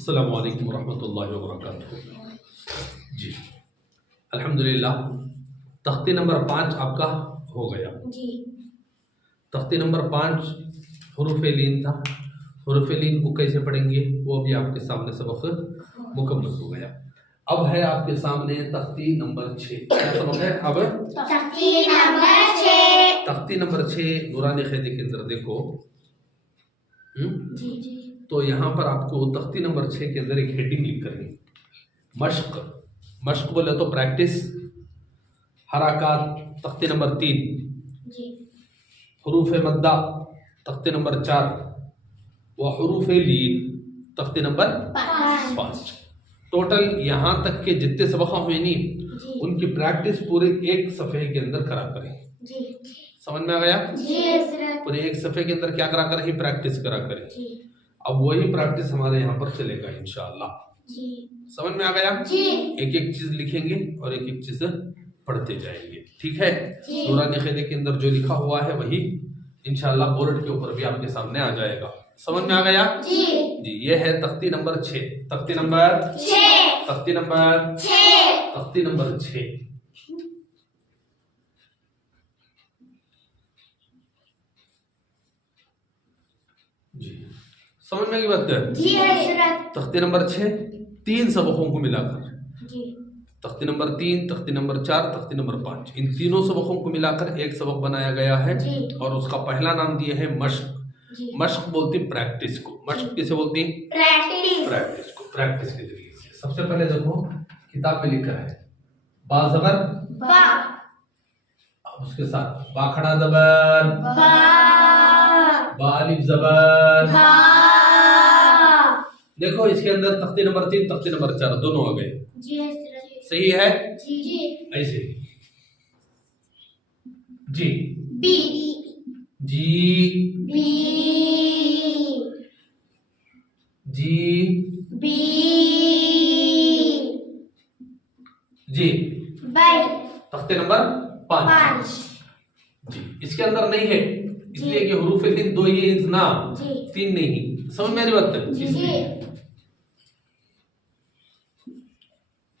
अस्सलामु अलैकुम वरहमतुल्लाहि वबरकातुहू। जी अल्हम्दुलिल्लाह, तख्ती नंबर 5 आपका हो गया जी। तख्ती नंबर 5 हुरूफ लीन था। हुरूफ लीन को कैसे पढ़ेंगे वो भी आपके सामने सबक मुकम्मल हो गया। अब है आपके सामने तख्ती नंबर 6। क्या सबक है अब? तख्ती नंबर 6। तख्ती नंबर 6 नूरानी क़ायदे के अंदर देखो। जी जी। तो यहाँ पर आपको तख्ती नंबर 6 के अंदर एक हेडिंग लिख करनी, मश्क। मश्क बोले तो प्रैक्टिस। हरकत तख्ती नंबर 3 जी। हुरूफ मद्दा तख्ती नंबर 4 व हुरूफ लीन तख्ती नंबर 5। टोटल यहाँ तक के जितने सबक हुए नहीं उनकी प्रैक्टिस पूरे एक सफ़े के अंदर करा करें जी। समझ में आ गया जी? पूरे एक सफ़े के अंदर क्या करा करें? ही प्रैक्टिस करा करें जी। अब वही प्रैक्टिस हमारे यहाँ पर चलेगा इंशाअल्लाह जी। समझ में आ गया जी? एक एक चीज लिखेंगे और एक एक चीज पढ़ते जाएंगे, ठीक है? नूरानी क़ायदे के अंदर जो लिखा हुआ है वही इंशाअल्लाह बोर्ड के ऊपर भी आपके सामने आ जाएगा। समझ में आ गया जी? जी, ये है तख्ती नंबर 6। तख्ती नंबर 6। तख्ती नंबर 6। तख्ती नंबर 6। जी, समझ में आ गई बात है जी? तख्ती नंबर 6 3 सबकों को मिलाकर जी। तख्ती नंबर 3, तख्ती नंबर 4, तख्ती नंबर 5, इन तीनों सबकों को मिलाकर एक सबक बनाया गया है जी। और उसका पहला नाम दिया है मश्क। मश्क बोलती प्रैक्टिस को। मश्क किसे बोलती? प्रैक्टिस। प्रैक्टिस को प्रैक्टिस के जरिए से। सबसे पहले देखो किताब में लिखा है बा ज़बर बा, उसके साथ बा खड़ा ज़बर बा, बा अलिफ ज़बर बा। देखो इसके अंदर तख्ती नंबर 3, तख्ती नंबर 4 दोनों आ गए जी। सही है जी जी। ऐसे जी बी जी बी जी बी जी बाई तख्ते नंबर 5 जी। इसके अंदर नहीं है इसलिए कि हुरूफ लीन 2 ही है ना, 3 नहीं। समझ में आ रही बात है जी?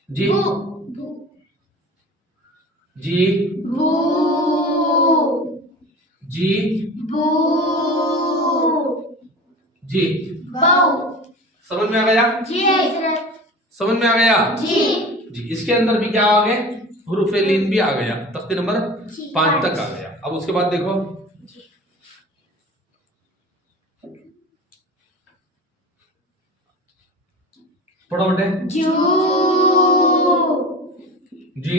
जी जी बू जी बू जी बाऊ। समझ में आ गया जी? समझ में आ गया जी? जी, इसके अंदर भी क्या आ गए? हुरूफ लीन भी आ गया, तख्ती नंबर 5 तक आ गया। अब उसके बाद देखो पढ़ो बेटे। जू जी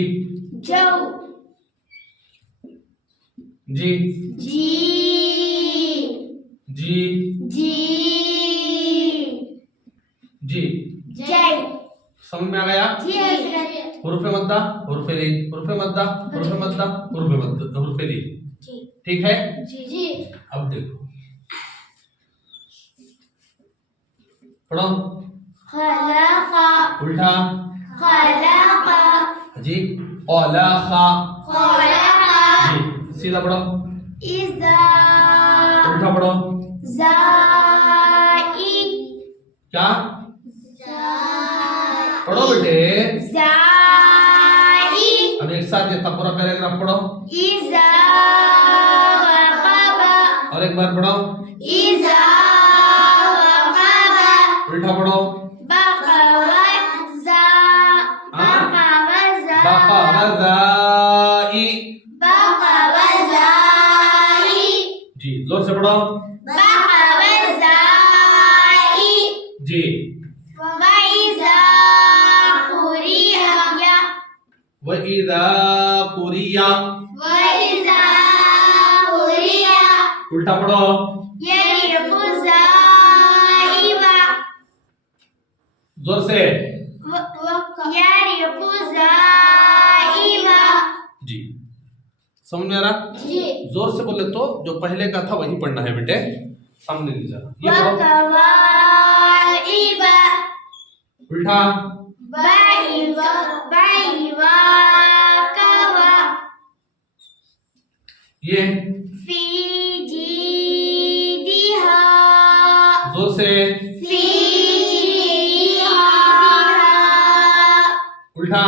जो जी जी जी जी जी जय। समझ में आ गया जी? हुरूफ मद्दा हुरूफ लीन, हुरूफ मद्दा हुरूफ मद्दा हुरूफ लीन, ठीक है जी जी। अब देखो पढ़ो। खलक़ा उल्टा खलक़ा जी, खलक़ा खलक़ा जी। सीधा पढ़ो इज़ा, उल्टा पढ़ो ज़ाई, क्या पढ़ो बेटे ज़ाई। अब एक साथ ये पूरा पैराग्राफ पढ़ो इज़ा वक़बा, और एक बार पढ़ो इज़ा वक़बा, उल्टा पढ़ो बक़वज़ा बक़वज़ा बक़वज़ाई बक़वज़ाई जी। जोर से पढ़ो बक़वज़ाई जी। वइज़ा कुरिया वइज़ा कुरिया वइज़ा कुरिया, उल्टा पढ़ो यरिफ़ुज़ाइवा, जोर से यरिफ़ुज़ाइवा जी। समझ में आ रहा जी? जोर से बोले तो जो पहले का था वही पढ़ना है बेटे, सामने ले जाना। ये उल्टा बाइवा बाइवा कवा, ये फीजीदिहा, जोर से फीजीदिहा उल्टा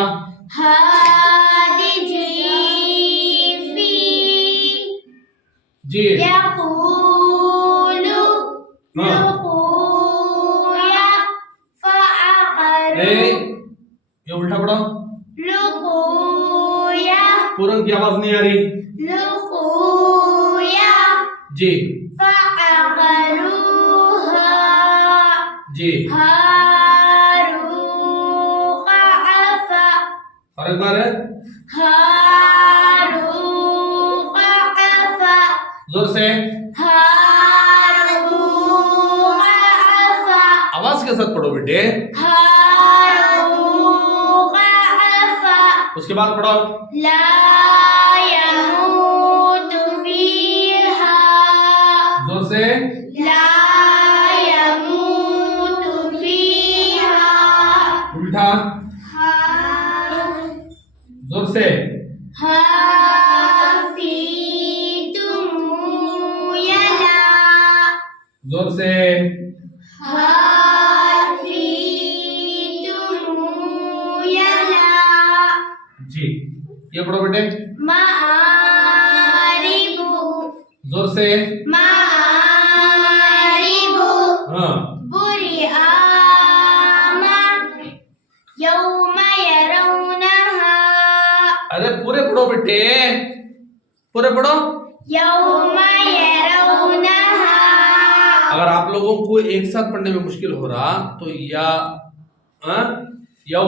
जी ये उल्टा पढ़ो। पूरन की आवाज नहीं आ रही जी जी। और एक बार है जोर से आवाज के साथ पढ़ो बेटे। उसके बाद पढ़ो ला यमूतु फीहा। जोर से ला यमूतु फीहा। उल्टा जोर से हाफिजुमु यला। जोर से जी। ये पढ़ो बेटे मारिबु। जोर से मारिबु। हाँ बुरिआमा यौमा यरौनहा। अरे पूरे पढ़ो बेटे पूरे पढ़ो। यौमा यरौनहा। अगर आप लोगों को एक साथ पढ़ने में मुश्किल हो रहा तो या यौ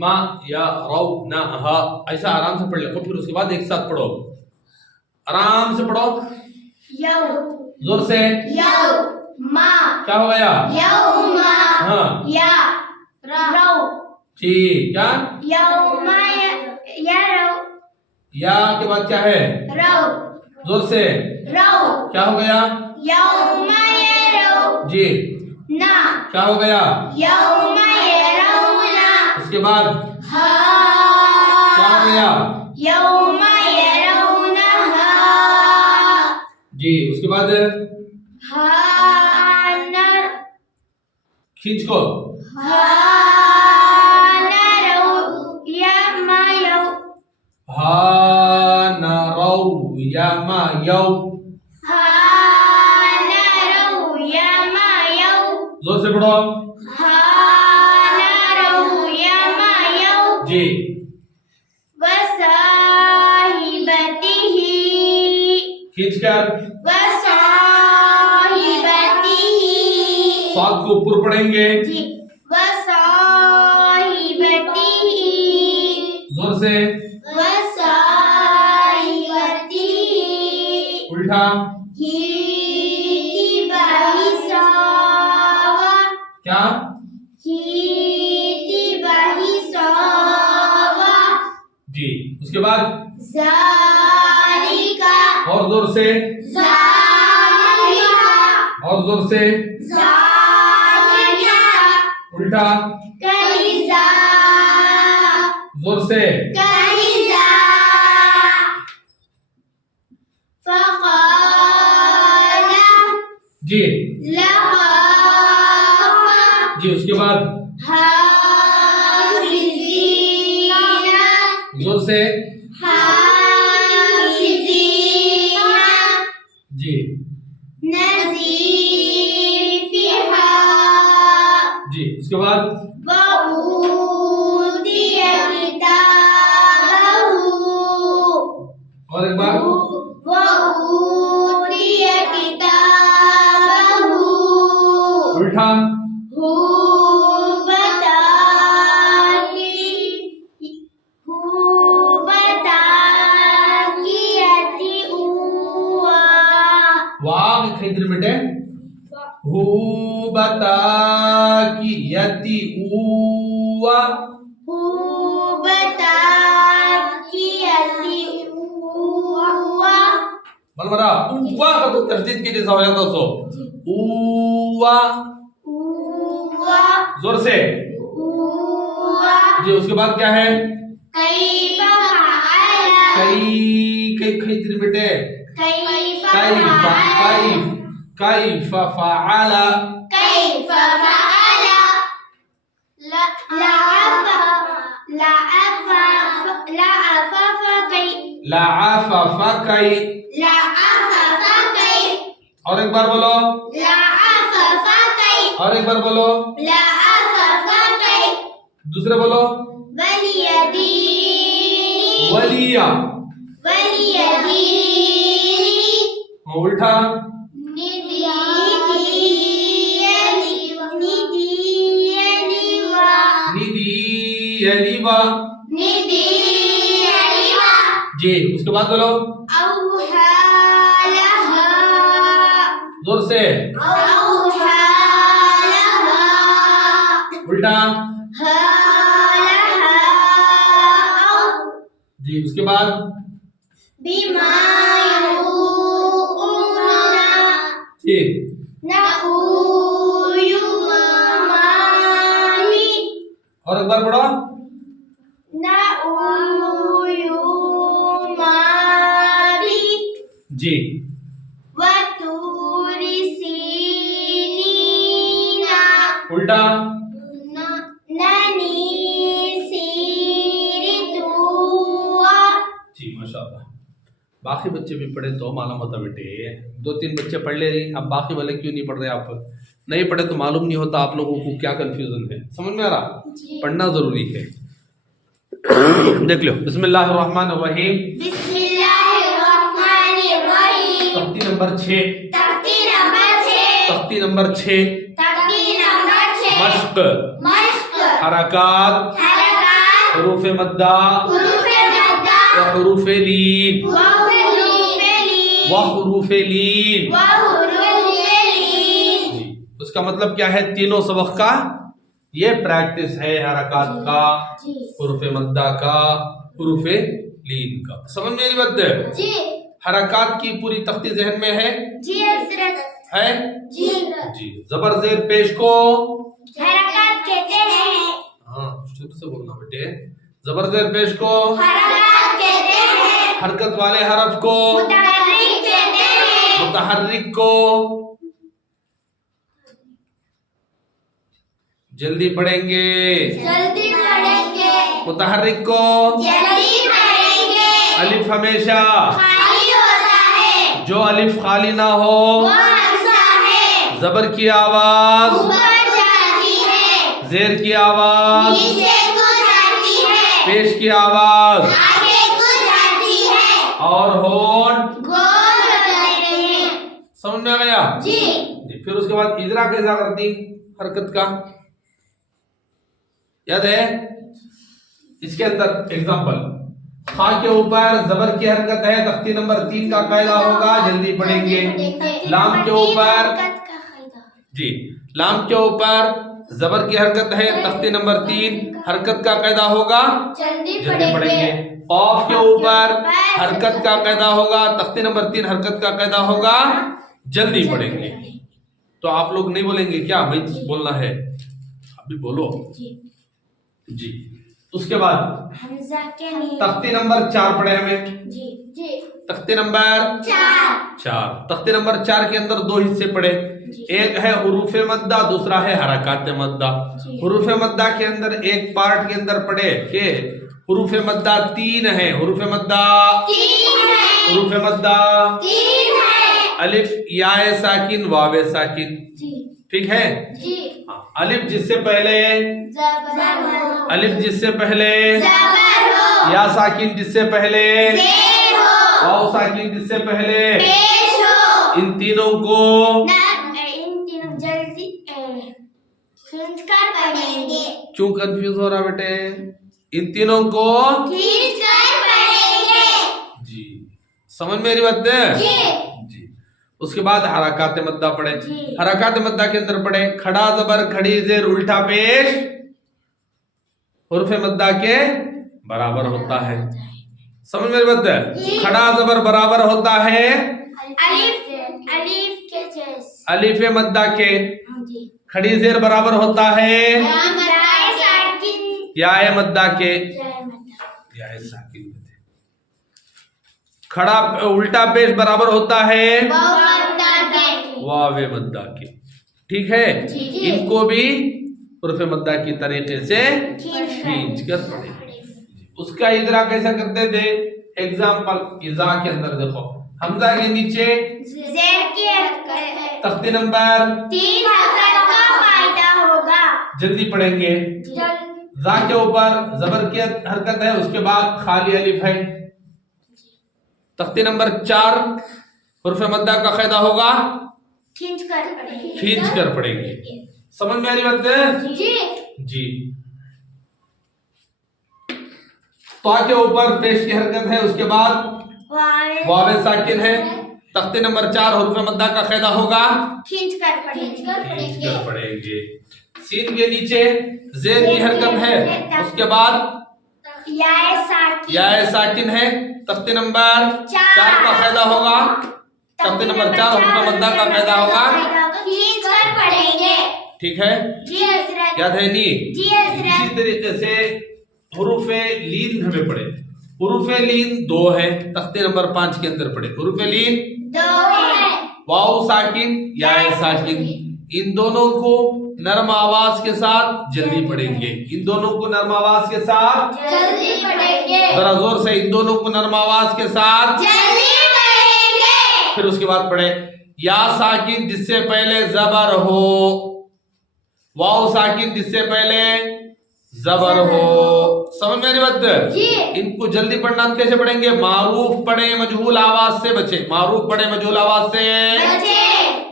मा या रौ ना हा ऐसा आराम से पढ़ लो। फिर उसके बाद एक साथ पढ़ो आराम से पढ़ो। यौ जोर से यौ मा क्या हो गया यौमा। हाँ या रौ जी क्या यौमा यरौ। या के बाद क्या है रौ। जोर से रौ क्या हो गया यौमा यरौ। जी ना क्या हो गया यौमा यरौना। उसके बाद हा क्या हो गया यौमा यरौनहा। जी उसके बाद हा नर खींच को हा नरौ यमा यौ। हा न रौ या मा यौ। हा नरौ यमा यौ। जोर से पढ़ो हा नरौ यमा यौ। जी वसाहिबतिही। खींच कर वसाहिबतिही। सात को ऊपर पढ़ेंगे जी वसाहिबतिही। जोर से वसाहिबतिही। उल्टा हीति बहिसावा। क्या हीति बहिसावा। जी उसके बाद ज़ालिका। और जोर से ज़ालिका। और जोर से ज़ालिका। उल्टा कैज़ा। जोर से कैज़ा। फ़क़ाला जी लक़ाफ़ा। जी उसके बाद हाफ़िज़ीना। जोर से हाफ़िज़ीना। जी नज़ीफ़िहा। जी उसके बाद वऊतिय किताबहु। और एक बार वऊतिय किताबहु। उल्टा हुबताकियति उवा। वाह खरीद बेटे हु बता की यति उवा। हुबताकियति उवा। बरा उवा का तो तस्दीद के जैसा हो जाता सो उवा। उवा। जोर से उवा। जी उसके बाद क्या है कैफ़ा फ़अला। कई कई खरीद बेटे कैफ़ा कैफ फ़अला। कैफ फअला। कैफ़ा फ़अला। लअफ़ा। लअफ़ा लाअफफकई। लाअफफकई। और एक बार बोलो। लाअफफकई। और एक बार बोलो। लाअफफकई। दूसरे बोलो। वलियदीनी। वलिया। वलियदीनी। उल्टा। निदियलिवा। जी, उसके बाद बोलो। औहालहा। जोर से। औहालहा। उल्टा। हालहा। जी, उसके बाद। बिमा युऊना। जी, नऊयुमानी। और एक बार पढ़ो। नऊयुमानी। जी, वतूरी सीनीना। उल्टा। ननी सीरितुआ। जी, माशाल्लाह। बाकी बच्चे भी पढ़े तो मालूम होता बेटे। 2-3 बच्चे पढ़ ले रही, अब बाकी वाले क्यों नहीं पढ़ रहे? आप नहीं पढ़े तो मालूम नहीं होता आप लोगों को क्या कंफ्यूजन है। समझ में आ रहा? पढ़ना जरूरी है। देख लो। बिस्मिल्लाहिर्रहमानिर्रहीम। बिस्मिल्लाहिर्रहमानिर्रहीम। तख्ती नंबर 6। तख्ती नंबर 6। तख्ती नंबर 6। तख्ती नंबर 6। मश्क। मश्क। हरकात। हरकात। हुरूफ मद्दा। हुरूफ मद्दा। व हुरूफ लीन। व हुरूफ लीन। व हुरूफ लीन। व हुरूफ लीन। जी, उसका मतलब क्या है? तीनों सबक का ये प्रैक्टिस है। हरकात का, हुरूफ मद्दा का, हुरूफ लीन का। समझ में नहीं बात? जी। हरकात की पूरी तख्ती जहन में है? जी हजरत। है? जी। जी। जबर जेर पेश को हरकत कहते हैं। हाँ, शुरू से बोलना बेटे। जबर जेर पेश को हरकत कहते हैं। हरकत वाले हरफ को मुतहर्रिक कहते हैं। मुतहर्रिक को जल्दी पढ़ेंगे। जल्दी पढ़ेंगे। मुतहर्रिक को जल्दी पढ़ेंगे। अलिफ हमेशा खाली होता है। जो अलिफ खाली ना हो वो हंसा है। जबर की आवाज ऊपर जाती है। जेर की आवाज नीचे को जाती है। पेश की आवाज आगे को जाती है। और होंठ गोल होते हैं। समझ में आ गया? जी। जी। फिर उसके बाद इजरा कैसा करती हरकत का याद है? इसके अंदर एग्जांपल। खा के ऊपर जबर की हरकत है, तख्ती नंबर 3 का कायदा होगा, जल्दी पढ़ेंगे। लाम के ऊपर जी, लाम के ऊपर जबर की हरकत है, तख्ती नंबर 3 हरकत का कायदा होगा, जल्दी जल्दी पढ़ेंगे। कॉफ के ऊपर हरकत का कायदा होगा, तख्ती नंबर 3 हरकत का कायदा होगा, जल्दी पढ़ेंगे। तो आप लोग नहीं बोलेंगे क्या? भाई बोलना है, अभी बोलो जी। उसके बाद हमजा के नीचे तख्ती नंबर 4 पढ़े हमें। जी जी। तख्ती नंबर 4। तख्ती नंबर 4 के अंदर 2 हिस्से पढ़े। एक है हुरूफ मद्दा, दूसरा है हरकात मद्दा। हुरूफ मद्दा के अंदर एक पार्ट के अंदर पढ़े के हुरूफ मद्दा 3 है। हुरूफ मद्दा 3 है। हुरूफ मद्दा 3 है। अलिफ याए साकिन वावे साकिन। जी ठीक है? जी। अलिफ जिससे पहले ज़बर हो। अलिफ जिससे पहले ज़बर हो। या साकिन जिससे पहले ज़ेर हो। वाव साकिन जिससे पहले पेश हो। इन तीनों को इन तीनों जल्दी खींच कर पढ़ेंगे। क्यों कंफ्यूज हो रहा बेटे? इन तीनों को खींच कर पढ़ेंगे। जी। समझ में मेरी बात है? जी। जी। उसके बाद हरकात मद्दा पढ़े। जी। हरकात मद्दा के अंदर पढ़े खड़ा जबर खड़ी जेर उल्टा पेश हुर्फ मद्दा के बराबर होता है। समझ में मेरी बात है? जी। खड़ा जबर बराबर होता है अलिफ अलिफ के जैसे। अलिफ मद्दा के। जी। खड़ी जेर बराबर होता है याए साकिन। याए मद्दा के। जय माता। याए साकिन। खड़ा उल्टा पेश बराबर होता है वाव मद्दा के। वावे मद्दा के। ठीक है? जी। इनको भी हुर्फ मद्दा की तरीके से खींच खींच कर पढ़ेंगे। उसका इजरा कैसा करते थे? एग्जाम्पल इजा के अंदर देखो, हमजा के नीचे जेर की हरकत है, तख्ते नंबर 3 हरकत का फायदा होगा। जल्दी पढ़ेंगे। जा के ऊपर जबर की हरकत है, उसके बाद खाली अलिफ है। तख्ते नंबर 4 हुर्फ मद्दा का कायदा होगा, खींच कर पढ़ेंगे। खींच कर पढ़ेंगे। समझ में आ रही बात? जी जी। तो के ऊपर पेश की हरकत है, उसके बाद वावे साकिन है। तख्ते नंबर 4 हुर्फ मद्दा का कायदा होगा, खींच कर खींच कर पढ़ेंगे। सीन के नीचे जेर की हरकत है, उसके बाद या साकिन है। तख्ते नंबर 4 का कायदा होगा, तख्ते नंबर 4 हुर्फ मद्दा का कायदा होगा, खींच कर पढ़ेंगे। ठीक है, जी हजरत। याद है नी? जी हजरत। इसी तरीके से हुरूफे लीन हमें पढ़े। हुरूफे लीन 2 है, तख्ते नंबर 5 के अंदर पढ़े। हुरूफे लीन 2 है, वाव साकिन या साकिन, इन दोनों को नरम आवाज के साथ जल्दी पढ़ेंगे। इन दोनों को नरम आवाज के साथ जल्दी पढ़ेंगे। जरा जोर से, इन दोनों को नरम आवाज के साथ जल्दी पढ़ेंगे। फिर उसके बाद पढ़े या साकिन जिससे पहले जबर हो, वाव साकिन जिससे पहले जबर हो। समझ में आ रही बात? जी। इनको जल्दी पढ़ना कैसे पढ़ेंगे? मारूफ पढ़े, मजहूल आवाज से बचे। मारूफ पढ़े, मजहूल आवाज से बचे।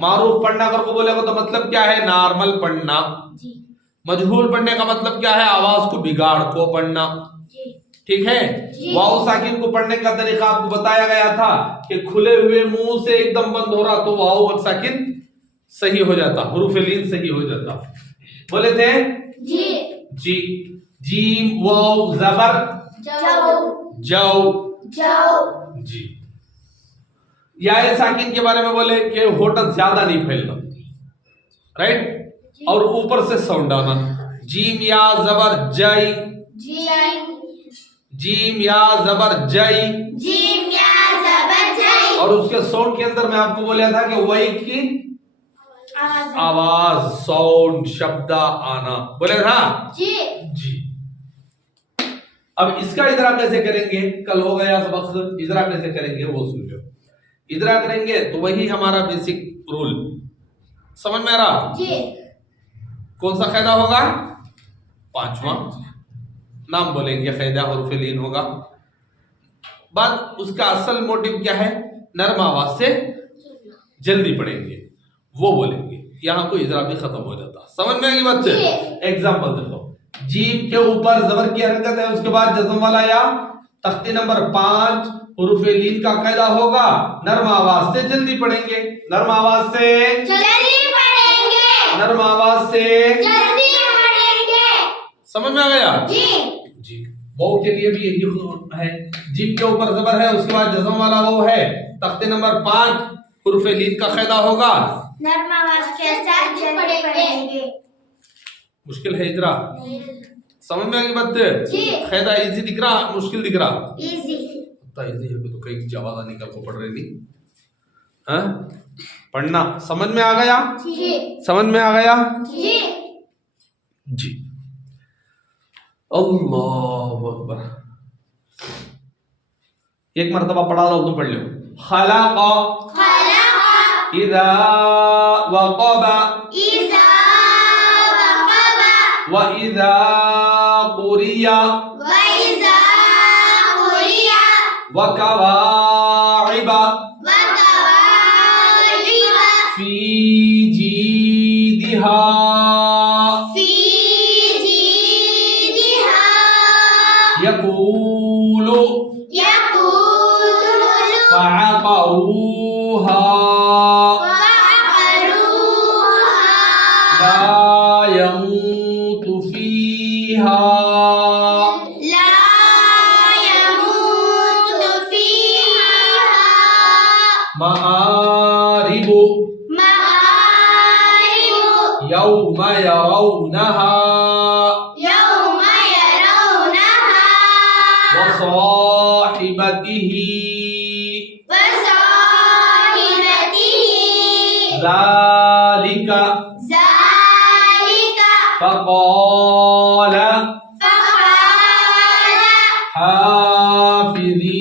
मारूफ पढ़ना अगर को बोलेगा तो मतलब क्या है? नॉर्मल पढ़ना। जी। मजहूल पढ़ने का मतलब क्या है? आवाज को बिगाड़ को पढ़ना। जी। ठीक है। जी। वाव साकिन को पढ़ने का तरीका आपको बताया गया था कि खुले हुए मुंह से एकदम बंद हो रहा तो वाव साकिन सही हो जाता, हुरूफ लीन सही हो जाता। बोले थे जी। जी। जीम वाव जबर जाओ जाओ जाओ। जी। या साकिन के बारे में बोले कि होठन ज्यादा नहीं फैलना, राइट, और ऊपर से साउंड आना। जीम या जबर जई, जी। जीम या जबर जई, जीम या जबर जई। और उसके साउंड के अंदर मैं आपको बोला था कि वही की आवाज, साउंड, शब्द आना बोले था। जी। जी। अब इसका इजरा कैसे करेंगे? कल हो गया सबक, इजरा कैसे करेंगे वो सुन लो। इजरा करेंगे तो वही हमारा बेसिक रूल समझ में आ रहा? जी। कौन सा कायदा होगा? 5वां नाम बोलेंगे, कायदा हुरूफ लीन होगा। बात उसका असल मोटिव क्या है? नरम आवाज से जल्दी पढ़ेंगे वो बोलेंगे। यहाँ को इजरा भी खत्म हो जाता। समझ में आएगी बात? एग्जाम्पल देखो, जीम के ऊपर जबर की हरकत है, उसके बाद जज्म वाला या। तख्ती नंबर 5 हुरूफ लीन का कायदा होगा, नरम आवाज से जल्दी पढ़ेंगे। नरम आवाज से जल्दी पढ़ेंगे। नरम आवाज से जल्दी पढ़ेंगे। समझ में आ गया? जी। जी। वाव के लिए भी यही है, जीम के ऊपर जबर है, उसके बाद जज्म वाला वाव है। तख्ते नंबर 5 हुरूफ लीन का कायदा होगा, नरम आवाज के साथ जल्दी पढ़ेंगे। मुश्किल है इजरा? समझ में आ गई बात? जी। कायदा इजी दिख रहा, मुश्किल दिख रहा? इजी। इजी है तो कई जवाब निकल को पढ़ रही नहीं। हाँ? पढ़ना समझ में आ गया? जी। समझ में आ गया? जी। जी। अल्लाहु अकबर। एक मर्तबा पढ़ा लो तुम पढ़ लो। खलक़ खलक़ इज़ा वक़ब इज़ा वक़ब व इज़ा क़ुरिया व इज़ा क़ुरिया व कवाइब व कवाइब फी जीदिहा फी जीदिहा यक़ूलु यक़ूलु फ़अक़रूहा ला यमूतु फीहा ला यमूतु फीहा मआरिबु मआरिबु यौम यरौनहा यौम यरौनहा व साहिबतिही व साहिबतिही ज़ालिका ज़ालिका फ़क़ाल फ़क़ाल हाफ़िज़ी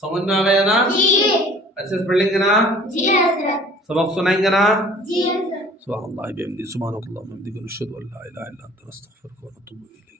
समझ में आ गया ना जी अच्छे से पढ़ लेंगे ना जी हजरत सबक सुनाएंगे ना जी हजरत सुभान अल्लाह बिहम्दिही सुभानक अल्लाहुम्मा बिहम्दिका नशहदु अन ला इलाहा इल्ला अंता नस्तगफिरुका व नतूबु इलैक।